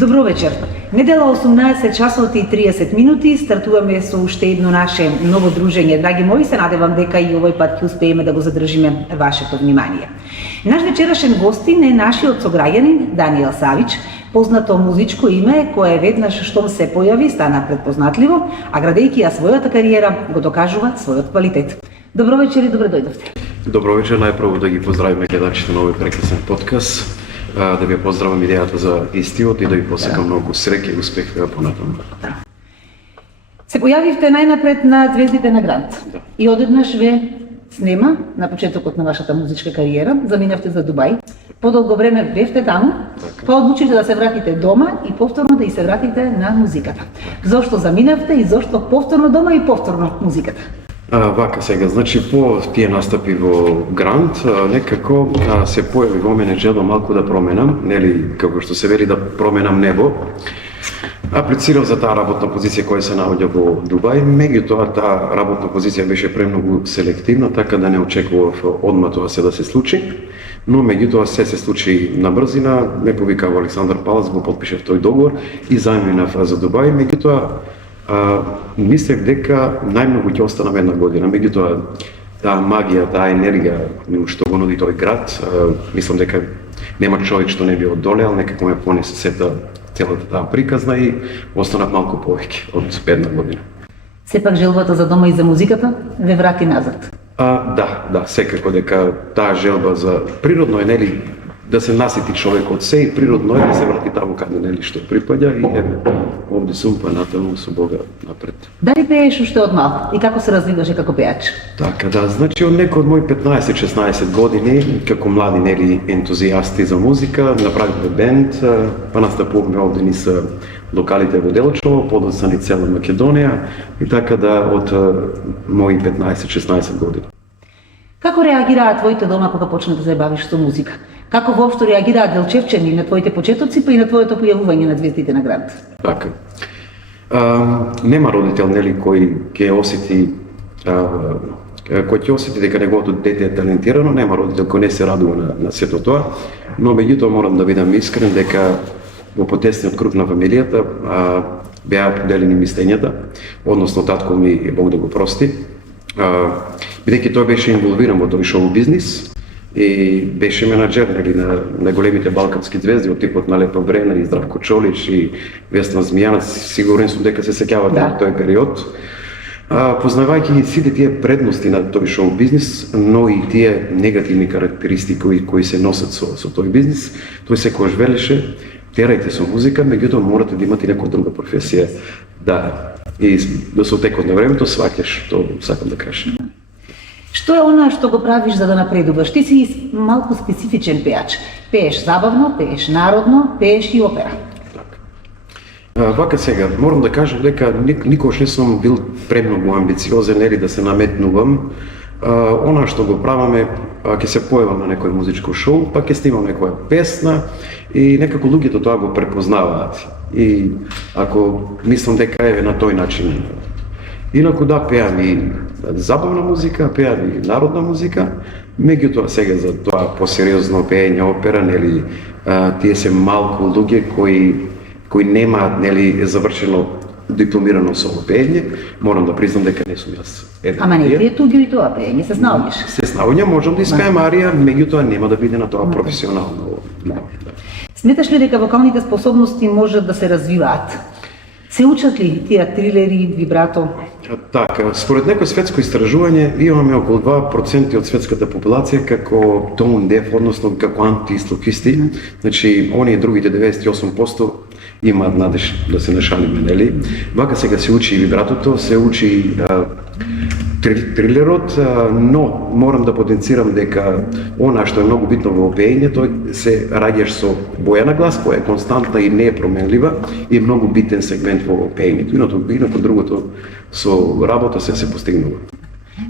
Добро вечер. Недела 18 часот и 30 минути стартуваме со уште едно наше ново дружење. Драги мои, се надевам дека и овој пат ќе успееме да го задржиме вашето внимание. Наш вечерашен гостин е нашиот сограѓанин Даниел Савич, познато музичко име кое веднаш штом се појави стана предпознатливо, а градејќи ја својата кариера го докажува својот квалитет. Добро вечер и добре дојдовте. Добро вечер, најпрво да ги поздравиме гледачите на овој прекрасен подкаст. Да ви поздравам идејата за истиот и да ви посекам многу среќа и успех понатаму. Да. Се појавивте најнапред на Звездите на Грант. Да. И одеднаш ве снема на почетокот на вашата музичка кариера, заминавте за Дубај. Подолго време бевте таму, па одлучите да се вратите дома и повторно да и се вратите на музиката. Зошто заминавте и зошто повторно дома и повторно музиката? Вака сега, значи по тие настапи во Грант, некако се појави во мене желба малку да променам, нели, како што се вели да променам небо. Аплицирав за таа работна позиција која се наоѓа во Дубај, меѓутоа таа работна позиција беше премногу селективна, така да не очекував одма тоа се да се случи. Но меѓутоа се случи на брзина, ме повика во Александар Палац, го потпишав тој договор и заминав за Дубај, меѓутоа мислев дека најмногу ќе останам една година, меѓутоа таа магија, таа енергија што го нуди тој град, мислам дека нема човек што не би одолеал, некако ме понесе целата таа приказна и останав малку повеќе од една година. Сепак желбата за дома и за музиката ве врати назад. Да, секако дека таа желба за природно е, нели, да се насити човек од се и природно е да се врати таму каде нели што припаѓа и еве овде сум па натаму со Бога напред. Дали пееш уште од малку и како се развиваше како пеач? Така да, значи од некој од мои 15-16 години како млади нели ентузијасти за музика направивме бенд, па настапувавме овде низ локалите во Делчево, подоцна ни цела Македонија и така да од мои 15-16 години. Како реагираат твоите дома кога почна да се бавиш со музика? Како воопшто реагираат делчевчани на твоите почетоци, па и на твоето појавување на Звездите на Грант? Така. Нема родител нели кој ќе осети дека неговото дете е талентирано, нема родител кој не се радува на сето тоа, но меѓутоа морам да бидам искрен дека во потесниот круг на фамилијата беа поделени мислењата, односно татко ми, Бог да го прости, бидејќи тој беше инволвиран во тој шоу бизнис и беше менаџер нели на големите балкански звезди од типот на Лепа Брена и Здравко Чолич и Весна Змијанац, сигурен сум дека се сеќавате на тој период. Познавајќи сите тие предности на тој шоу бизнис, но и тие негативни карактеристики кои се носат со тој бизнис, тој секогаш велеше терајте со музика, меѓутоа морате да имате некоја друга професија и со текот на времето сваќаш што сакам да кажам. Што е она што го правиш за да напредуваш? Ти си малку специфичен пеач. Пееш забавно, пееш народно, пееш и опера. Така. Вака сега, морам да кажам дека никогаш не сум бил премногу амбициозен или да се наметнувам. Она што го праваме, ќе се појавам на некој музичко шоу, па ќе снимам некоја песна и некако луѓето тоа го препознаваат. И ако мислам дека е на тој начин. Инаку да, пеам и забавна музика, пеам и народна музика, меѓутоа сега за тоа посериозно пеење опера, нели, тие се малку луѓе кои немаат нели завршено дипломирано со пеење, морам да признам дека не сум јас. Ама не е туѓо и тоа пеење, се снаоѓаш? Се снаоѓам, можам да испеам арија, меѓутоа нема да биде на тоа професионално. Сметаш ли дека вокалните способности можат да се развиваат? Се учат ли тие трилери, вибрато? Така, според некој светско истражување имаме околу 2% од светската популација како tone deaf, односно како антислухисти. Значи, оние другите 98% имаат надеж да се нашалиме, нели? Вака сега се учи и вибратото, се учи трилерот, но морам да потенцирам дека она што е многу битно во пеење, тој се раѓаш со боја на глас, која е константна и не е променлива и многу битен сегмент во пеењето. Инаку другото со работа се постигнува.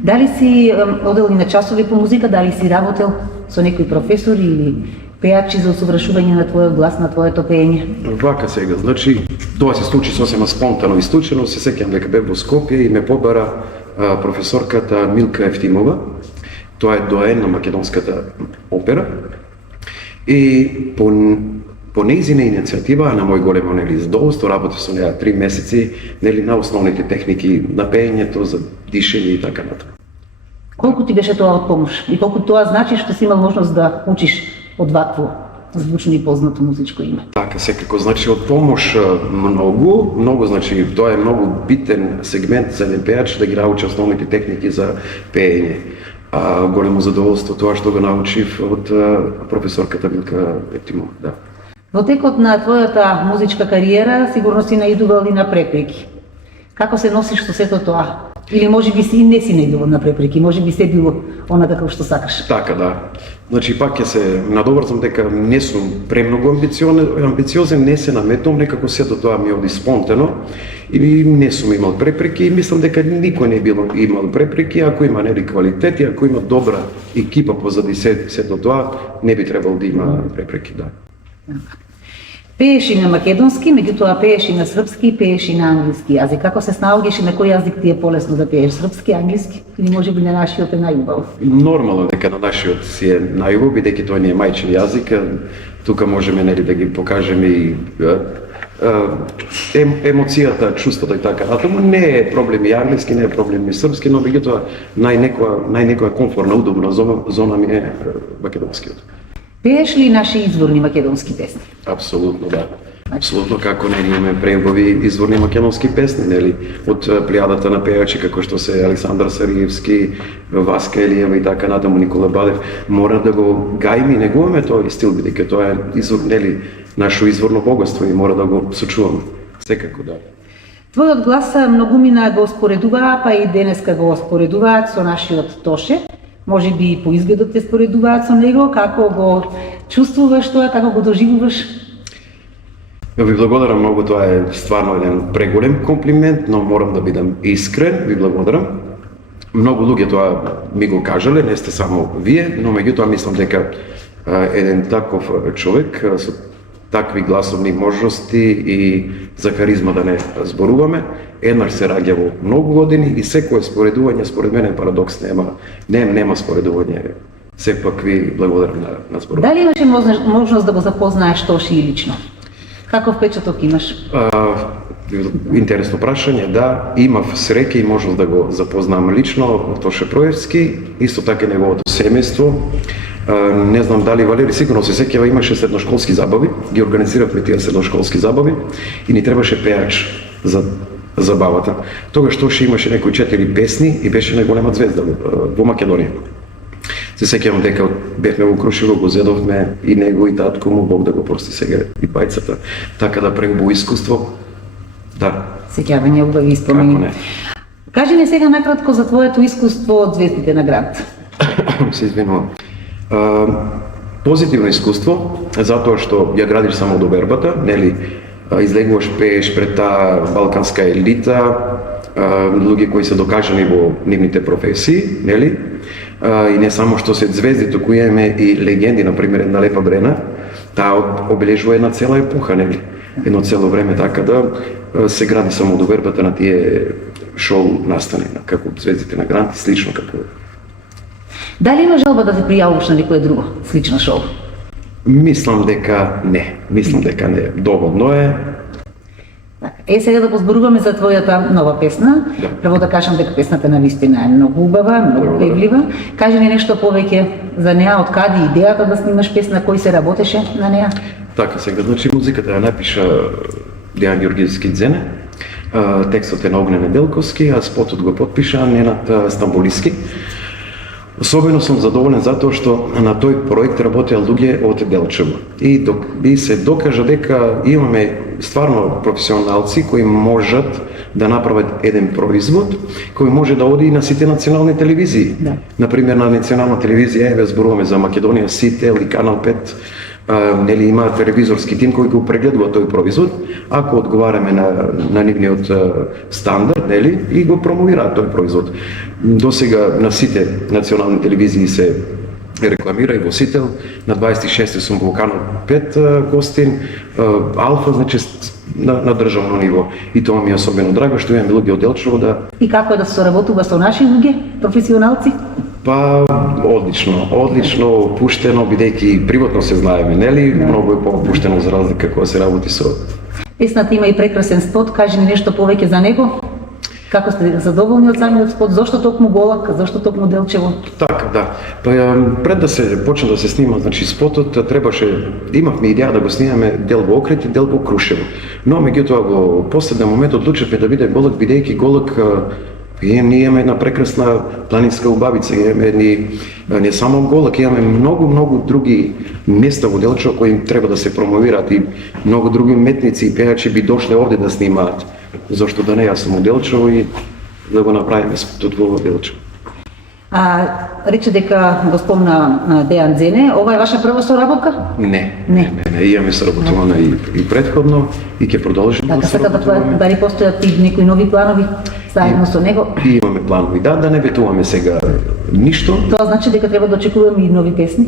Дали си одел и на часови по музика, дали си работел со некои професори или пеачи за усовршување на твојот глас, на твоето пеење? Вака сега, значи тоа се случи сосема спонтано и случајно, се сеќам дека бев во Скопје и ме побара професорката Милка Ефтимова, тоа е доаен на македонската опера и по по нејзина иницијатива, на мој големо задоволство, работев со неа 3 месеци на основните техники на пеењето, за дишење и така натаму. Колку ти беше тоа од помош и колку тоа значи што си имал можност да учиш од вакво звучно и познато музичко име? Така, секако, значи од помош многу, значи тоа е многу битен сегмент за еден пејач да ги научи основните техники за пеење. Големо задоволство тоа што го научив од професорката Милка Ептимова, да. Во текот на твојата музичка кариера сигурно си наидувал и на препреки. Како се носиш со сето тоа? Или може би си не си наидувал на препреки, може би се било онака како што сакаш? Така, да. Значи, пак ќе се надоврзам дека не сум премногу амбициозен, не се наметнувам, некако сето тоа ми оди спонтано и не сум имал препреки и мислам дека никој не бил имал препреки, ако има квалитет и ако има добра екипа позади сето тоа, не би требало да има препреки, да. Пееш и на македонски, меѓутоа пееш и на српски, пееш и на англиски јазик. Како се снаоѓаш и на кој јазик ти е полесно да пееш? Српски, англиски или може би на нашиот е најубав? Нормално дека на нашиот си е најубав, бидејќи тоа ни е мајчин јазик. Тука можеме да ги покажеме и емоцијата, чувството и така натаму. Не е проблем и англиски, не е проблем и српски, но меѓутоа најнекоја комфортна, удобна зона ми е македонскиот. Пееш ли наши изворни македонски песни? Апсолутно, да. Апсолутно, како не имаме преубави изворни македонски песни, нели, од плејадата на пејачи како што се Александар Сариевски, Васка Елиева и така натаму, Никола Бадев, мора да го гајме и негуваме тој стил, бидејќи тоа е извор, нели, наше изворно богатство и мора да го сочуваме. Секако, да. Твојот глас многумина го споредуваа, па и денеска го споредуваат со нашиот Тоше. Може би и по изгледот те споредуваат со него, како го чувствуваш тоа, како го доживуваш? Ви благодарам многу, тоа е стварно еден преголем комплимент, но морам да бидам искрен, ви благодарам. Многу луѓе тоа ми го кажале, не сте само вие, но меѓутоа мислам дека еден таков човек со такви гласовни можности и за харизма да не зборуваме, еднаш се раѓа во многу години и секое споредување според мене парадокс нема споредување. Сепак ви благодарам на зборување. Дали имаше можност да го запознаеш Тоши и лично? Каков впечаток имаш? Интересно прашање, да, имав среќа и можност да го запознам лично Тоше Проевски, исто така неговото семејство. Не знам дали Валери сигурно се сеќава, имаше средношколски забави, ги организиравме тие средношколски забави и ни требаше пеач за забавата. Тогаш Тоше имаше некои 4 песни и беше најголема звезда во Македонија. Се сеќавам дека бевме во Крушево, го зедовме и него и татко му, Бог да го прости сега и бајцата, така да преубаво искуство. Да. Сеќавање, убави спомени. Кажи ни сега накратко за твоето искуство од Звездите на град. Се извинувам. Позитивно искуство, затоа што ја градиш само до вербата, нели, излегуваш, пееш пред таа балканска елита, луѓе кои се докажани во нивните професии, нели, и не само што се звезди, туку имаме и легенди, например, една Лепа Брена, таа обележува една цела епоха, нели, едно цело време, така да се гради само до вербата на тие шоу настани, како Звездите на град, слично како. Дали има желба да се пријавуваш на некое друго слично шоу? Мислам дека не. Доволно е. Сега да позборуваме за твојата нова песна. Да. Прво да кажам дека песната навистина е многу убава, многу певлива. Кажи ни нешто повеќе за неа, од каде идејата да снимаш песна, кој се работеше на неа? Така, сега, значи музиката ја напиша Дејан Ѓорѓевски Дзене, текстот е на Огнен Неделковски, а спотот го потпиша Ненад Стамболиски. Особено сум задоволен затоа што на тој проект работеа луѓе од Делчево. И се докажа дека имаме стварно професионалци кои можат да направат еден производ кој може да оди и на сите национални телевизии. Да. Например, на национална телевизија, еве зборуваме за Македонија, Сител и Канал 5, нели има телевизорски тим кој го прегледува тој производ, ако одговараме на нивниот стандард, нели, и го промовираат тој производ. До сега на сите национални телевизии се рекламира и во Сител, на 26 сум во Канал 5 гостин, Алфа, значи на државно ниво. И тоа ми е особено драго што имаме луѓе од Делчево да. И како е да се соработува со наши луѓе, професионалци? Па, од Одлично пуштено, бидејќи приватно се знаеме, нели? Многу е по-опуштено за разлика кога се работи со... Песната има и прекрасен спот, кажи ни нешто повеќе за него. Како сте задоволни од самиот спот? Зошто токму Голак? Зошто токму Делчево? Така, да. Па пред да се почне да се снима, значи спотот требаше, имавме идеја да го снимаме дел во Охрид и дел во Крушево. Но меѓутоа во последен момент одлучивме да биде Голак, бидејќи Голак ние имаме една прекрасна планинска убавица, имаме не само Голак, имаме многу други места во Делчево кои треба да се промовираат и многу други уметници и пејачи би дошле овде да снимаат. Зошто да не, јас сум во Делчево и да го направиме спотот во Делчево. Рече дека го спомна Дејан Дзене, ова е ваша прва соработка? Не. Имаме соработувано и предходно и ќе продолжиме да соработуваме. Дали постојат и некои нови планови заедно со него? И имаме планови, да не ветуваме сега ништо. Тоа значи дека треба да очекуваме и нови песни?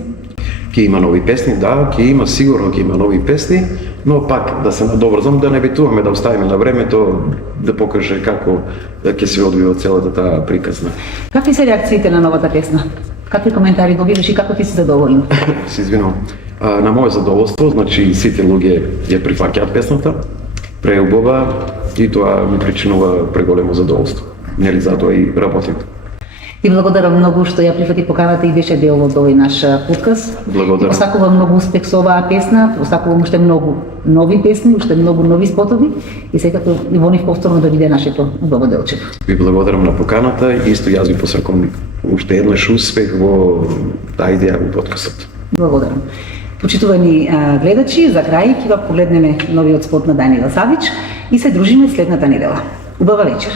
Ќе има нови песни, да, сигурно ќе има нови песни, но пак да се надобрзам, да не ветуваме, да оставиме на времето да покаже како ќе се одвива целата таа приказна. Какви се реакциите на новата песна? Какви коментари добиваш и како ти си задоволен? Се извинувам. На моје задоволство, значи сите луѓе ја прифаќаат песната, преубава и тоа ми причинува преголемо задоволство. Нели затоа и работим. Ти благодарам многу што ја прифати поканата и беше дел од овој наш подкаст. Благодарам. Посакувам многу успех со оваа песна, посакувам уште многу нови песни, уште многу нови спотови и секако и во нив повторно да биде нашето убаво Делчево. Ви благодарам на поканата и исто јас ви посакувам уште еднаш успех во таа идеја во подкастот. Благодарам. Почитувани гледачи, за крај ќе го погледнеме новиот спот на Даниела Савич и се дружиме следната недела. Убава вечер.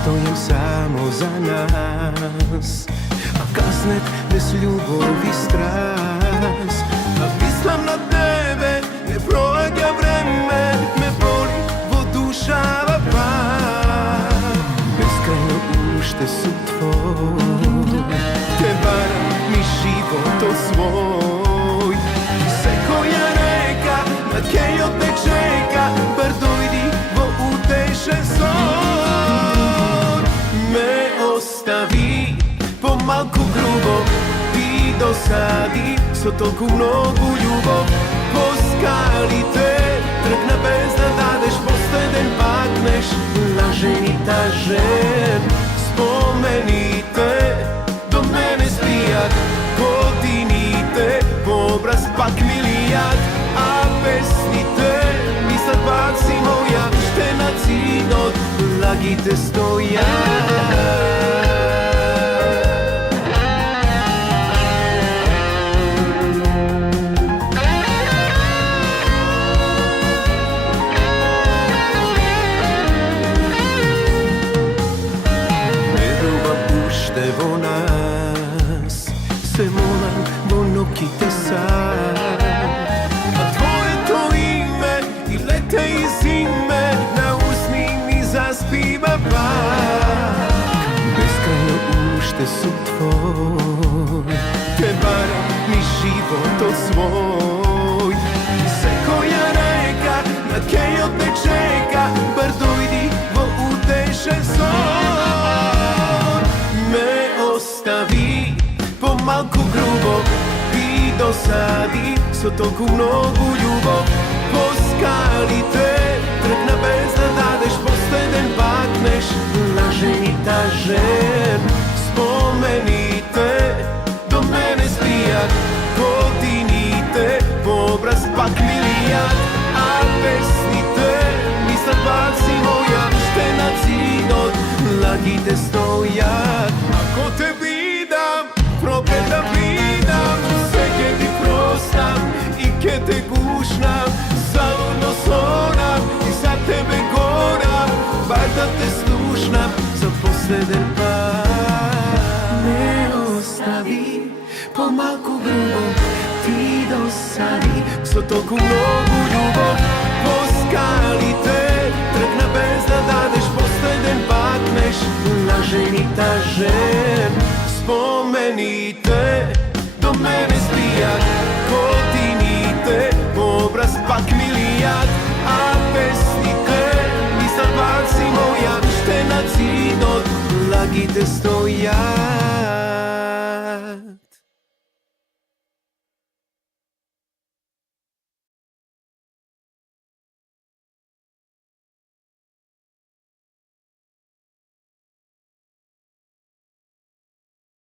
Стоим само за нас, а каснет без љубов и страст. А мислам на тебе, не проаѓа време, ме боли во душава пак. Бескрајно уште сум твој, те барам ми животот свој. И секоја река над кејот те чека, бар дојди во утешен сон. Остави помалку грубо и досади со толку многу љубов. По скалите тргна без да дадеш, последен пакнеш, лажен и тажен. Спомените до мене спијат, годините по образ пак милијат, а песните мислат пак си моја, ще на цинот лагите стојат. Во нас се молам во ноќите сам, а твоето име и лете и зиме на усни ми заспива пак. Бескрајно уште сум твој, те барам ми животот свој. Секоја река над кејот те чека, бар дојди во утешен сон. Остави помалку грубо и досади со толку многу љубов. По скалите тргна без да дадеш, последен пакнеш, лажен и тажен. Спомените до мене спијат, годините по образ пак милијат, а песните мислат пак си моја, ще на цинот лагите стојат. Ако те видам, пропет да видам, се ке ти простам и ке те гушнам, заедно сонам и за тебе горам, бар да те слушнам за последен пат. dosadi, so toku mnogu ljubav. Poskalite, trkna bez da dadeš, posleden pakneš, na ženi ta žen. Spomenite, do mene zbijat, kotinite, obraz pak milijat, a pesnite, nisam bak si moja, šte na cidot, lagite sto